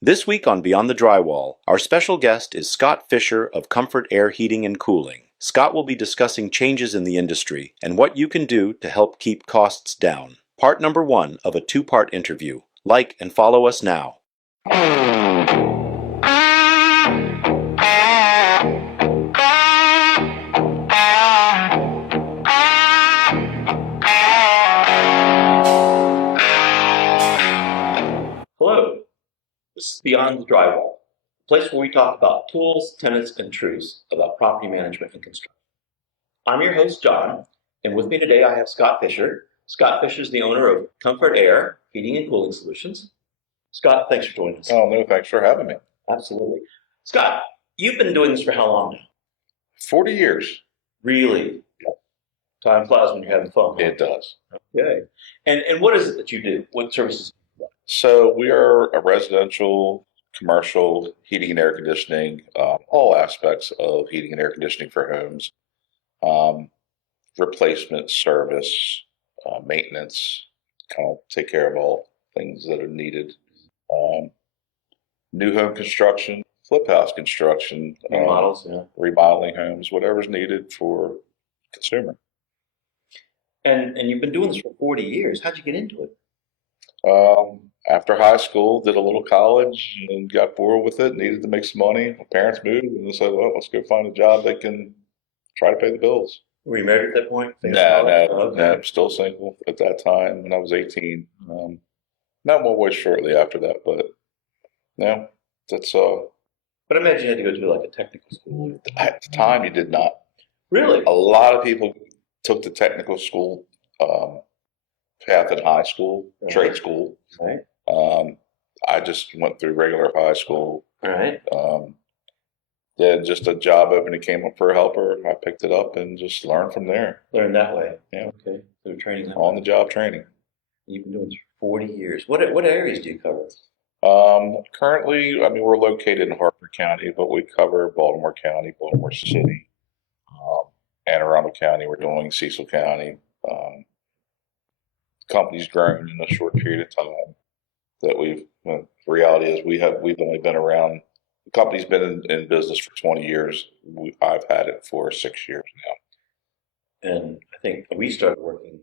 This week on Beyond the Drywall, our special guest is Scott Fisher of Comfort Air Heating and Cooling. Scott will be discussing changes in the industry and what you can do to help keep costs down. Part number 1 of a 2-part interview. Like and follow us now. Hello. This is Beyond the Drywall, a place where we talk about tools, tenants, and truths about property management and construction. I'm your host, John, and with me today I have Scott Fisher. Scott Fisher is the owner of Comfort Air Heating and Cooling Solutions. Scott, thanks for joining us. Oh, no, thanks for having me. Absolutely. Scott, you've been doing this for how long now? 40 years. Really? Time flies when you're having fun. Huh? It does. Okay. And what is it that you do? What services? So we are a residential, commercial heating and air conditioning, all aspects of heating and air conditioning for homes, replacement, service, maintenance, kind of take care of all things that are needed. New home construction, flip house construction, Remodels, remodeling homes, whatever's needed for consumer. And you've been doing this for 40 years. How'd you get into it? After high school, did a little college and got bored with it, needed to make some money. My parents moved and I said, well, let's go find a job that can try to pay the bills. Were you married at that point? No, still single at that time when I was 18. Not more was shortly after that, but no, that's But I imagine you had to go to like a technical school. at the time you did not. Really? A lot of people took the technical school path in high school, Right. trade school. Right. I just went through regular high school. All right. Then just a job opening came up for a helper. I picked it up and just learned from there. Learn that way. Yeah. Okay. So training that On way. the job training. You've been doing this for 40 years. What areas do you cover? Currently, I mean, we're located in Harford County, but we cover Baltimore County, Baltimore City, Anne Arundel County. We're doing Cecil County. Company's grown in a short period of time. The reality is we've only been around. The company's been in business for 20 years. I've had it for 6 years now. And I think we started working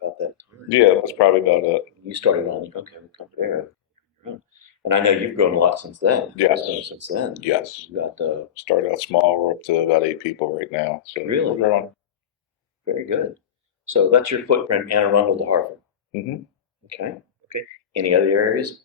about that time. Yeah, that's probably about it. You started on Comfort Air. And I know you've grown a lot since then. Yes. Since then. Yes. You got Started out small. We're up to about 8 people right now. So Really? we're growing. very good. So that's your footprint, Anne Arundel to Hartford. Mm-hmm. Okay. Any other areas?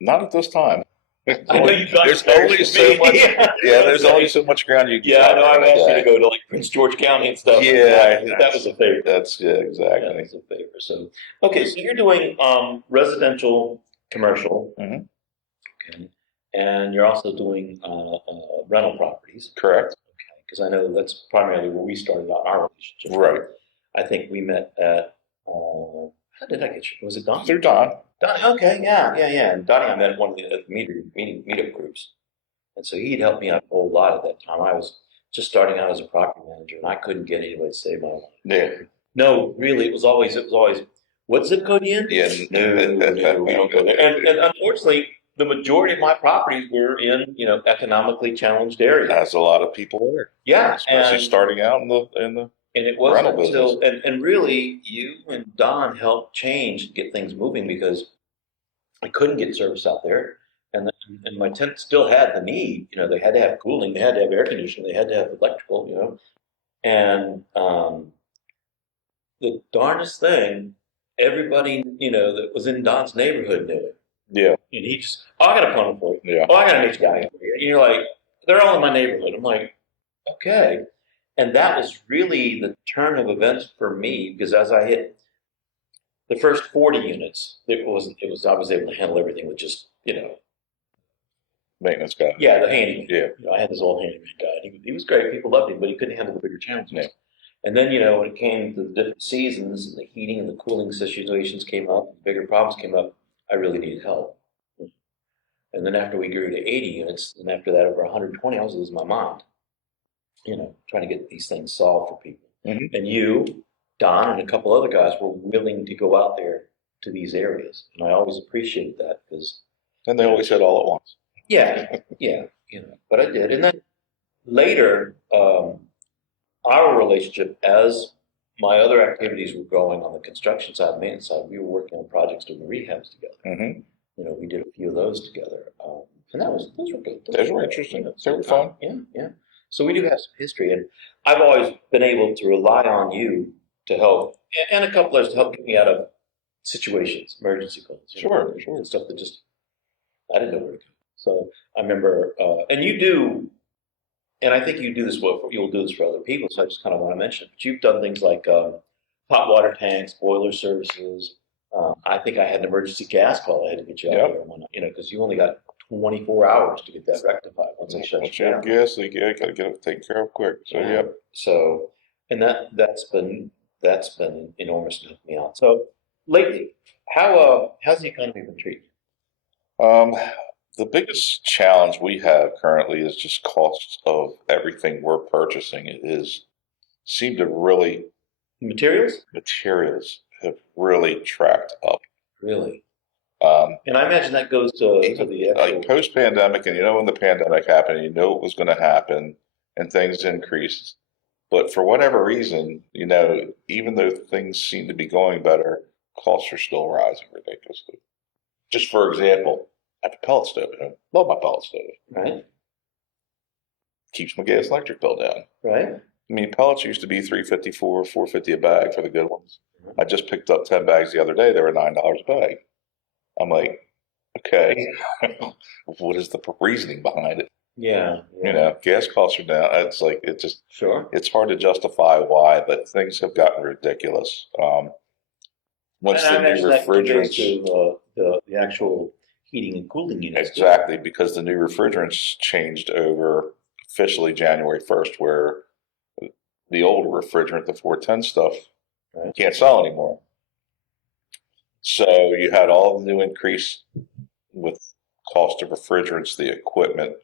Not at this time. I know you got There's there only to so me. much. Yeah. Yeah, there's only so much ground you can. Yeah, I know. cover I've asked you in a to day. go to like Prince George County and stuff. Yeah, that was a favor. That's exactly. That was a favor. So, okay, so you're doing residential, commercial, Mhm. okay, and you're also doing rental properties, Correct. because I know that's primarily where we started out our relationship. Right. I think we met at. How did I get you? Was it Don? Through Don. Don, okay, yeah. And Donnie, I met at one of the meetup groups, and so he'd helped me out a whole lot at that time. I was just starting out as a property manager, and I couldn't get anybody to save my life. Yeah. No, really, it was always. What zip code you in? Yeah. No, we don't go there. And unfortunately, the majority of my properties were in economically challenged areas. Has a lot of people there. Yeah, Especially and starting out in the. and it wasn't rental until and really you and Don helped change and get things moving because I couldn't get service out there, and my tenants still had the need. They had to have cooling, they had to have air conditioning, they had to have electrical. And the darndest thing, everybody that was in Don's neighborhood knew it. Yeah. And he just, I got a plumber for you. Yeah. I got a niche guy over here. And you're like, they're all in my neighborhood. I'm like, okay. And that was really the turn of events for me because as I hit the first 40 units, I was able to handle everything with just, Maintenance guy. yeah, the handyman. Yeah. I had this old handyman guy. He was great. People loved him, but he couldn't handle the bigger challenges. Yeah. And then, when it came to the different seasons and the heating and the cooling situations came up, bigger problems came up, I really needed help. And then after we grew to 80 units, and after that over 120, I was losing my mind, trying to get these things solved for people. Mhm. And you, Don, and a couple other guys were willing to go out there to these areas. And I always appreciated that because And they always said all at once. Yeah, yeah, but I did. And then later, our relationship, as my other activities were going on the construction side, maintenance side, we were working on projects doing rehabs together. Mm-hmm. We did a few of those together, and those were good. Those were interesting. They were fun. Yeah, yeah. So we do have some history, and I've always been able to rely on you to help, and a couple others to help get me out of situations, emergency calls, Sure. and stuff that just I didn't know where to go. So I remember, and you do, and I think you do this well. You'll do this for other people. So I just kind of want to mention, but you've done things like hot water tanks, boiler services. I think I had an emergency gas call. I had to get you out there, because you only got 24 hours to get that rectified once I shut Once you you down. have gas leak, yeah, gotta get it taken care of quick. So yeah. So, and that's been enormous to help me out. So lately, how's the economy been treating Um, the biggest challenge we have currently is just costs of everything we're purchasing. It is seem to really you? Materials? materials have really tracked up. Really? Um, And I imagine that goes to even the actual. like post pandemic, and when the pandemic happened, it was going to happen, and things increased. But for whatever reason, even though things seem to be going better, costs are still rising ridiculously. Just for example, I have a pellet stove at home. Love my pellet stove. Right, Keeps my gas and electric bill down. right. I mean, pellets used to be $3.54, $4.50 a bag for the good ones. I just picked up 10 bags the other day. They were $9 a bag. I'm like, okay, what is the reasoning behind it? Yeah. Gas costs are down. Sure. It's hard to justify why, but things have gotten ridiculous. Once And I the new imagine that conveys refrigerants, to the actual heating and cooling units. exactly, because the new refrigerants changed over officially January 1st, where the old refrigerant, the 410 stuff, Right. can't sell anymore. So you had all the new increase with cost of refrigerants, the equipment.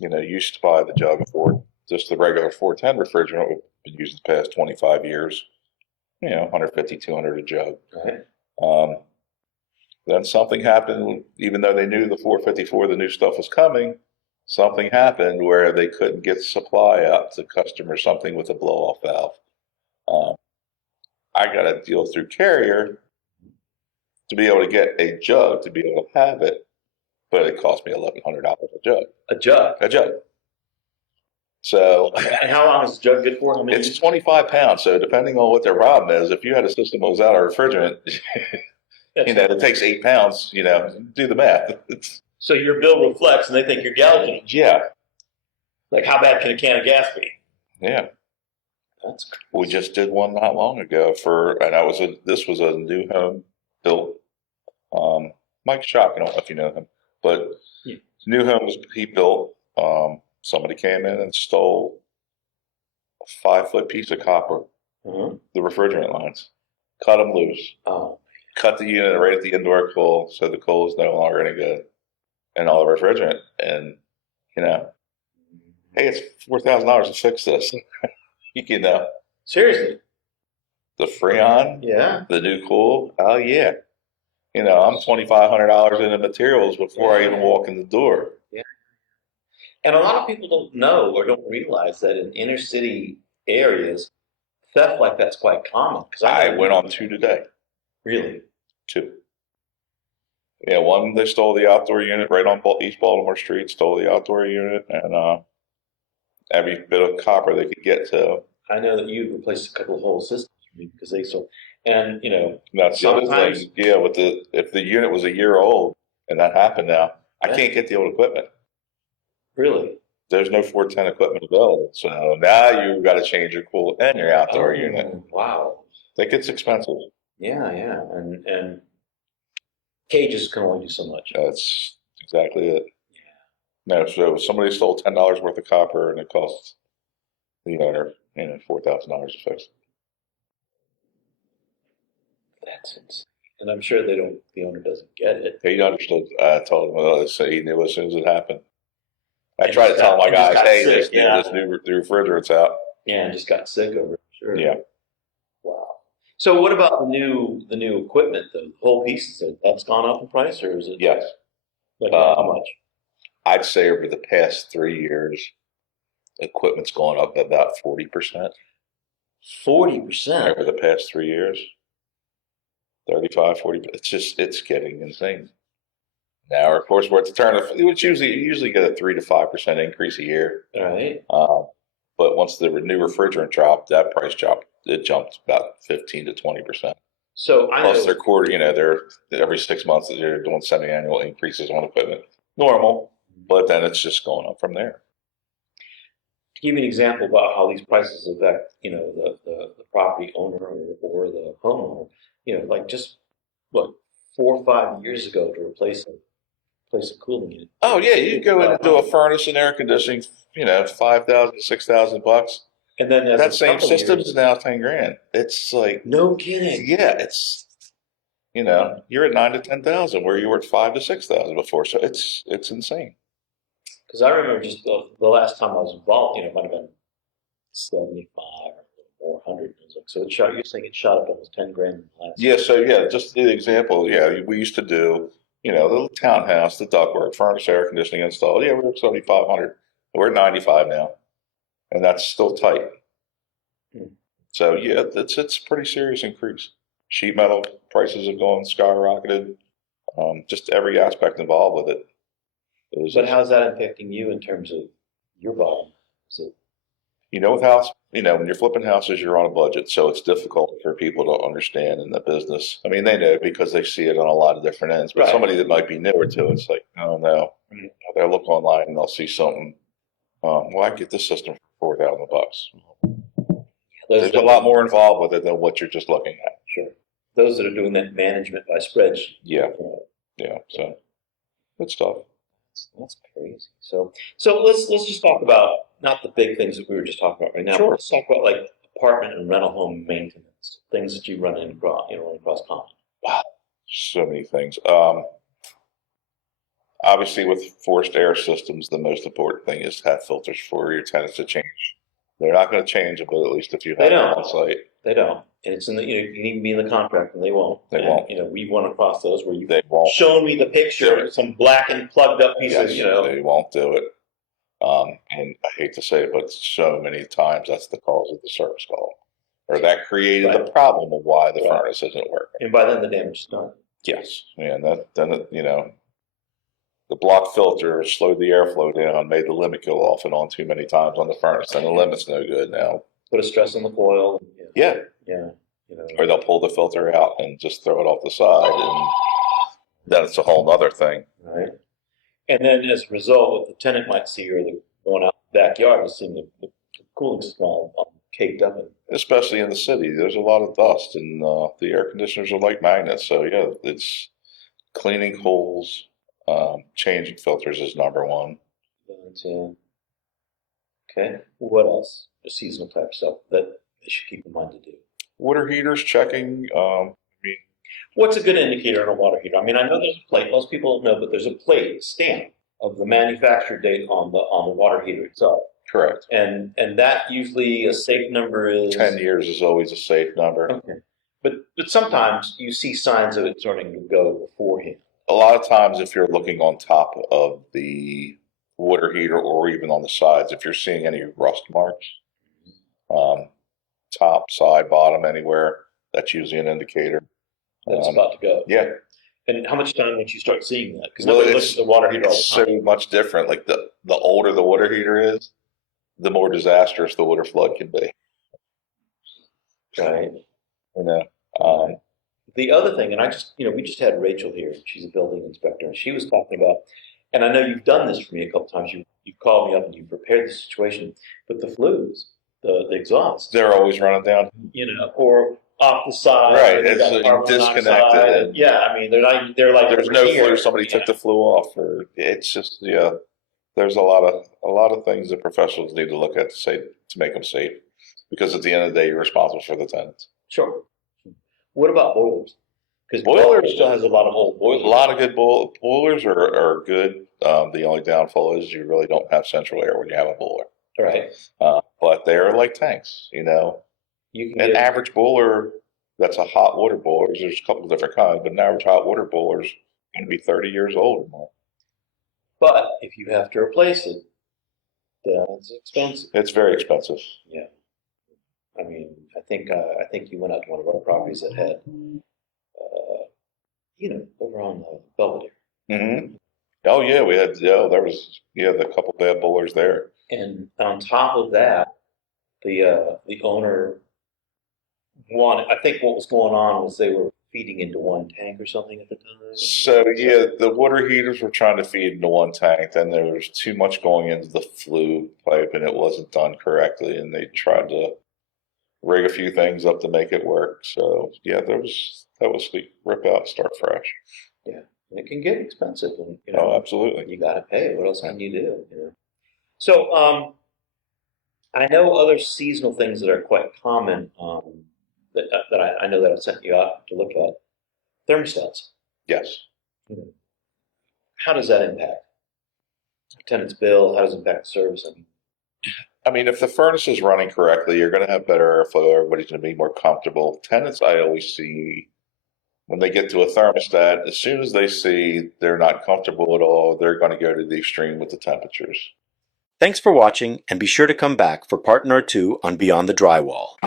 You used to buy the jug for just the regular 410 refrigerant we've been using the past 25 years, 150, 200 a jug. Right. Then something happened, even though they knew the 454, the new stuff was coming, something happened where they couldn't get supply out to customers, something with a blow-off valve. I got to deal through carrier to be able to get a jug, to be able to have it, but it cost me $1,100 a jug. A jug. A jug. So And how long is the jug good for? How many? it's 25 pounds. So depending on what their problem is, if you had a system that was out of refrigerant, it takes 8 pounds, do the math. So your bill reflects, and they think you're gouging. Yeah. Like, how bad can a can of gas be? Yeah. That's crazy. We just did one not long ago this was a new home built. Mike Shock, I don't know if you know him, but Yeah. new home he built. Somebody came in and stole a 5-foot piece of copper, Uh-huh. the refrigerant lines, cut them loose, Oh, cut the unit right at the indoor cool, so the cool is no longer any good, and all the refrigerant. And hey, it's $4,000 to fix this. seriously? The Freon, Yeah. the new cool. Oh yeah, I'm $2,500 into materials before I even walk in the door. Yeah. And a lot of people don't know or don't realize that in inner city areas, theft like that's quite common. Because I went on 2 today. Really? 2. Yeah, one, they stole the outdoor unit right on East Baltimore Street, stole the outdoor unit, and every bit of copper they could get to. I know that you replaced a couple of whole systems because they sold, and That's the other sometimes. thing. Yeah, if the unit was a year old and that happened now, I can't get the old equipment. Really? There's no 410 equipment available. So now you've got to change your cool and your outdoor unit. Wow. That gets expensive. Yeah, and cages can only do so much. That's exactly it. No, so if somebody stole $10 worth of copper and it costs the owner, $4,000 to fix it. That's insane. And I'm sure the owner doesn't get it. He understood. I told him, so he knew as soon as it happened. I And tried to just tell got- my and just guys, got hey, sick, yeah. this new the refrigerant's out. Yeah, and just got sick over it. Sure. Yeah. Wow. So what about the new equipment, the whole pieces? That's gone up in price, or is it Yes. like how Um, much? I'd say over the past 3 years, equipment's gone up about 40%. 40%. Over the past 3 years, 35, 40. It's getting insane. Now, of course, we're at the turn of, it's usually, you usually get a 3 to 5% increase a year. All right. But once the new refrigerant dropped, that price dropped, it jumped about 15 to 20%. So I Plus know their quarter, they're every 6 months they're doing semi-annual increases on equipment. Normal, but then it's just going up from there. to give you an example about how these prices affect, the property owner or the homeowner, like just what 4 or 5 years ago to replace a cooling unit. Oh yeah, you go in and do a furnace and air conditioning, 5,000, 6,000 bucks. And then as That a same couple system years, is now 10 grand. It's like, no kidding. yeah, you're at 9 to 10,000 where you were at 5 to 6,000 before. So it's insane. Because I remember just the last time I was involved, it might have been 75 or 100. It was like, so it shot. You're saying it shot up almost 10 grand in the last. Yeah. So yeah, just the example. Yeah, we used to do, the townhouse, the ductwork, furnace, air conditioning installed. Yeah, we were 7,500. We're at 95 now, and that's still tight. Hmm. So yeah, it's a pretty serious increase. Sheet metal prices have gone skyrocketed. Just every aspect involved with it. But how's that impacting you in terms of your bottom? Is it With house, when you're flipping houses, you're on a budget, so it's difficult for people to understand in the business. I mean, they know because they see it on a lot of different ends, but right? somebody that might be newer to it's like, oh no, they'll look online and they'll see something. Well, I get this system for 4,000 bucks. Those There's a that, lot more involved with it than what you're just looking at. sure. Those that are doing that management by spreadsheet. Yeah, you know, yeah. So good stuff. that's crazy. So let's just talk about not the big things that we were just talking about right now. But Sure. let's talk about like apartment and rental home maintenance, things that you run across common. Wow, so many things. Obviously, with forced air systems, the most important thing is to have filters for your tenants to change. They're not going to change it, but at least if you They have it don't. on site, They don't, and it's in the you need to be in the contract, and they won't. They And, won't. we've run across those where you've they won't. shown me the picture, some blackened, plugged up piece Yes, of. they won't do it. And I hate to say it, but so many times that's the cause of the service call, or that created Right. the problem of why the Right. furnace isn't working. And by then the damage is done. Yes, and the block filter slowed the airflow down, made the limit go off and on too many times on the furnace, and the limit's no good now. Put a stress on the coil. Yeah, Yeah. or they'll pull the filter out and just throw it off the side, and then it's a whole other thing. Right. And then as a result, what the tenant might see or the going out the backyard is seeing the cooling system all caked up. Especially in the city, there's a lot of dust, and the air conditioners are like magnets. So yeah, it's cleaning holes, changing filters is number one. Okay. What else? The seasonal type stuff that they should keep in mind to do. Water heaters checking. What's a good indicator on a water heater? I mean, I know there's a plate. Most people don't know, but there's a plate stamp of the manufacture date on the water heater itself. Correct. And that usually a safe number is 10 years is always a safe number. Okay. But sometimes you see signs of it starting to go beforehand. A lot of times, if you're looking on top of the water heater or even on the sides, if you're seeing any rust marks, top, side, bottom, anywhere, that's usually an indicator. That's about to go. Yeah. And how much time would you start seeing that? Because Well, nobody looks at the water heater all the It's time. so much different. Like the older the water heater is, the more disastrous the water flood can be. Right. You know, The other thing, and we just had Rachel here. She's a building inspector, and she was talking about, and I know you've done this for me a couple times. You called me up and you prepared the situation, but the flues, the exhaust, they're always running down. or off the side, Right, or they've it's got carbon disconnected monoxide, and- yeah, I mean they're like There's over no here. flue. Somebody took the flue off, or it's just There's a lot of things that professionals need to look at to make them safe, because at the end of the day, you're responsible for the tenants. Sure. What about boilers? Because Boilers- still has a lot of old A boilers. lot of good boilers are good. The only downfall is you really don't have central air when you have a boiler. Right. But they're like tanks, You can An get average boiler that's a hot water boiler. There's a couple of different kinds, but an average hot water boiler is going to be 30 years old or more. But if you have to replace it, then it's expensive. It's very expensive. Yeah. I mean, I think you went out to one of our properties that had, over on Belvedere. Mm-hmm. Oh yeah, there was the couple bad boilers there. And on top of that, the owner wanted. I think what was going on was they were feeding into one tank or something at the time. So yeah, the water heaters were trying to feed into one tank. Then there was too much going into the flue pipe, and it wasn't done correctly. And they tried to rig a few things up to make it work. So yeah, that was the rip out, start fresh. Yeah, and it can get expensive, and Oh, absolutely. you got to pay. What else can you do? So I know other seasonal things that are quite common that I know that I sent you out to look at. Thermostats. Yes. How does that impact tenant's bill? How does it impact service? I mean, if the furnace is running correctly, you're going to have better airflow. Everybody's going to be more comfortable. Tenants, I always see when they get to a thermostat, as soon as they see they're not comfortable at all, they're going to go to the extreme with the temperatures. Thanks for watching, and be sure to come back for part number 2 on Beyond the Drywall.